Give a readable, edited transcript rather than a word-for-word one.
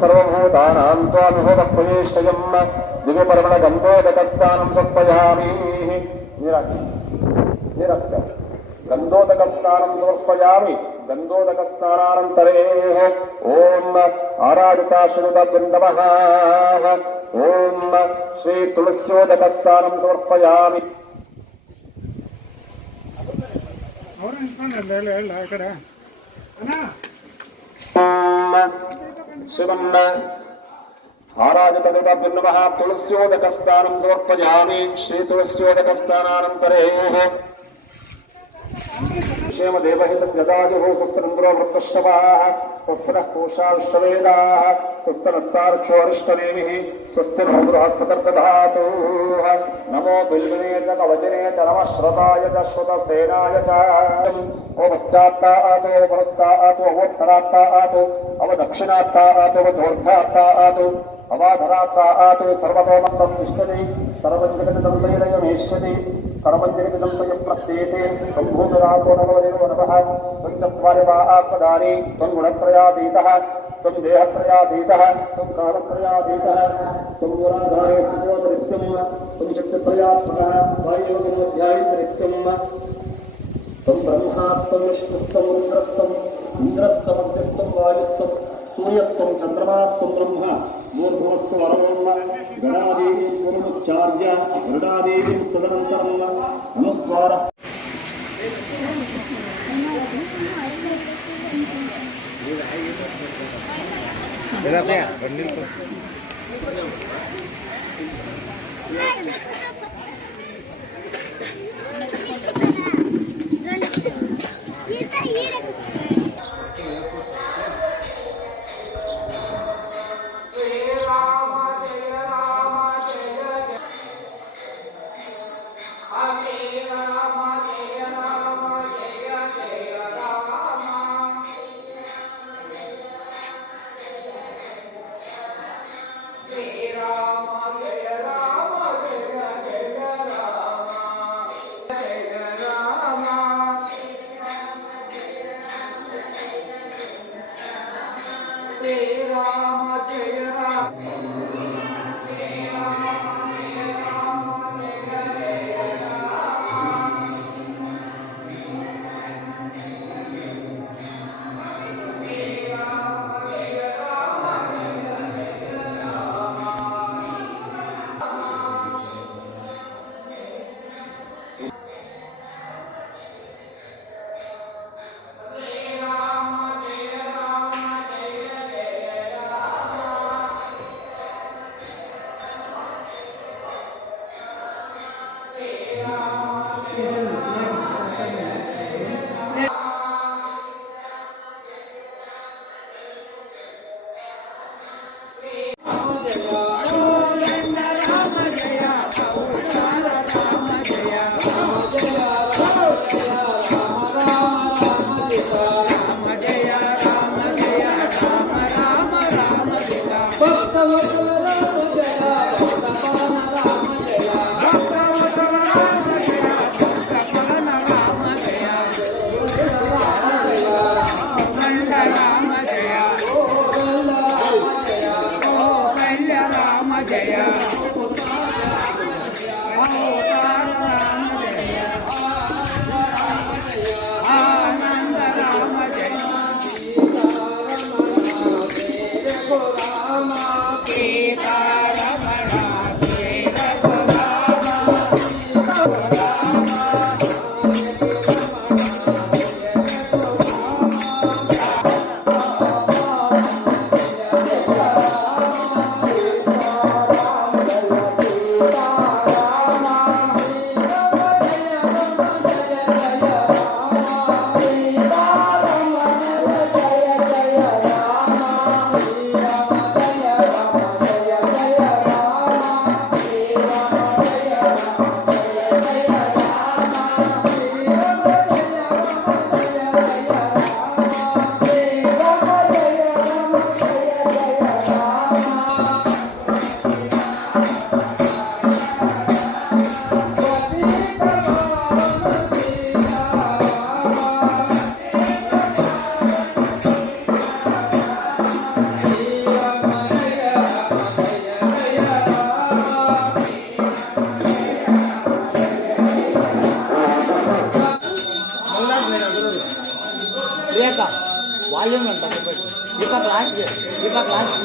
सर्वभूतानां त्वामिहोदक्वयेष्टयं दिव्यपर्वणगन्धोदकस्थानं समर्पयामि गन्धोदकस्थानं समर्पयामि गन्धोदकस्नानानन्तरे ॐ आराधिताश्रुतबृन्दवः ॐ श्री तुलस्योदकस्थानं समर्पयामि शिवम् आराधितदेवः तुलस्योदकस्थानं समर्पयामि श्री तुलस्योदकस्थानानन्तरे क्षेम देवहितजदाजुः स्वस्तिन्द्रो वृत्तश्रवाः स्वस्तिनः पूषा विश्ववेदाः स्वस्तिनस्तार्क्ष्यो अरिष्टनेमिः स्वस्ति नो बृहस्पतिर्दधातु नमो बिल्विने च कवचने च नमः श्रुताय च श्रुतसेनाय च ओपश्चात्ता आतो परस्ता आतो अवोत्तरात्ता आतो अवदक्षिणात्ता आतो अवधोर्धात्ता आतो अवाधरात्ता आतो सर्वतोमन्तस्तिष्ठति सर्वजगदन्तैरयमेष्यति सर्वजगदन्तय प्रत्येते त्वं भूमिरापो नवदेवो नमः त्वं चत्वारि वा आत्मदानि त्वं गुणत्रयातीतः त्वं देहत्रयातीतः त्वं कालत्रयातीतः त्वं गुणाधारे त्रित्वं त्वं शक्तित्रयात्मकः वायुयोगमध्यायित्रित्वं त्वं ब्रह्मा त्वं विष्णुस्त्वं रुद्रस्त्वं इन्द्रस्त्वमग्निस्त्वं वायुस्त्वं सूर्यस्त्वं चन्द्रमास्त्वं ब्रह्म मूर्धमस्तु वरब्रह्म गणादेवीं गुरुमुच्चार्य गरुडादेवीं तदनन्तरं नमस्कारः ವಾಲ್ಯೂಮ್ ಅಂತ ದೀಪಕ್ ಲಾಸ್ಟ್ಗೆ ದೀಪಕ್ ಲಾಸ್ಟ್